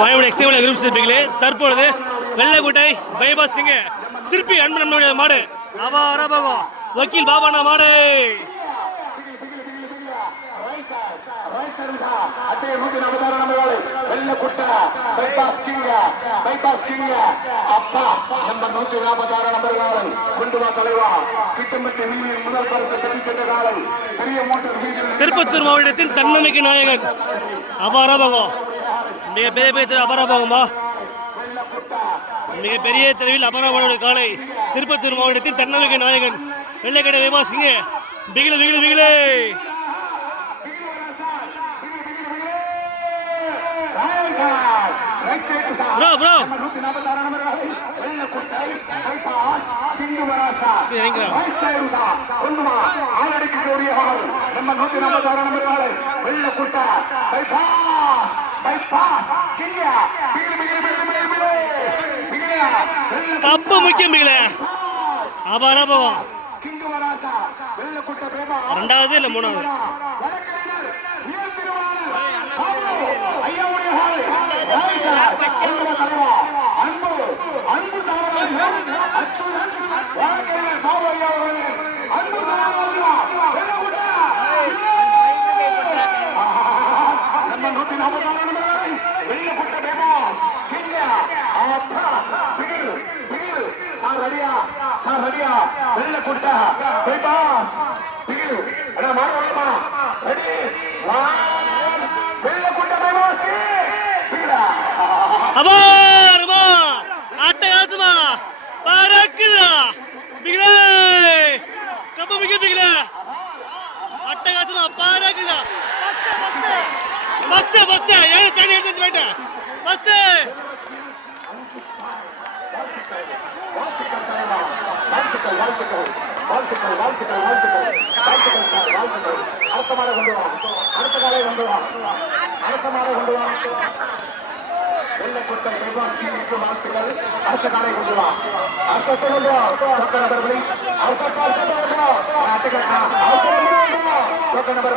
வாய்மொழி எக்ஸ்ட்ரீமில் விரும்பி சிற்பிகளே, தற்பொழுது வெள்ளைக்குட்டை பைபாஸ் சிங்க சிற்பி அன்பு நம்முடைய மாடு அபாரபகம் வக்கீல் பாபானா மாடு திருப்பத்தூர் மாவட்டத்தின் தன்னம்பிக்கை நாயகன் அபாரபகம் மிகப்பெரிய பெரிய அபாரபகமா மிகப்பெரிய தெருவில் அபாரபக காலை திருப்பத்தூர் மாவட்டத்தின் தன்னம்பிக்கை நாயகன் வெள்ளைக்கடை பைபாஸ் சிங்க பிகிலு பிகிலு பிகிலே ப்ரோ ப்ரோ கப்பு முக்கியம் அபாரபகம் ரெண்டாவது இல்ல மூணாவது அபாரமா அட்டகாசமா பறக்குதா பிகிலே கப்ப மிக பிகிலே அட்டகாசமா பறக்குதா ஃபர்ஸ்ட் ஃபர்ஸ்ட் ஏழு சைடு எடுத்து போய்ட்ட ஃபர்ஸ்ட் வெள்ளைக்குட்டை பைபாஸ் வாழ்த்துக்கள். அடுத்த காலை கொண்டு வா, அடுத்த நபர்களை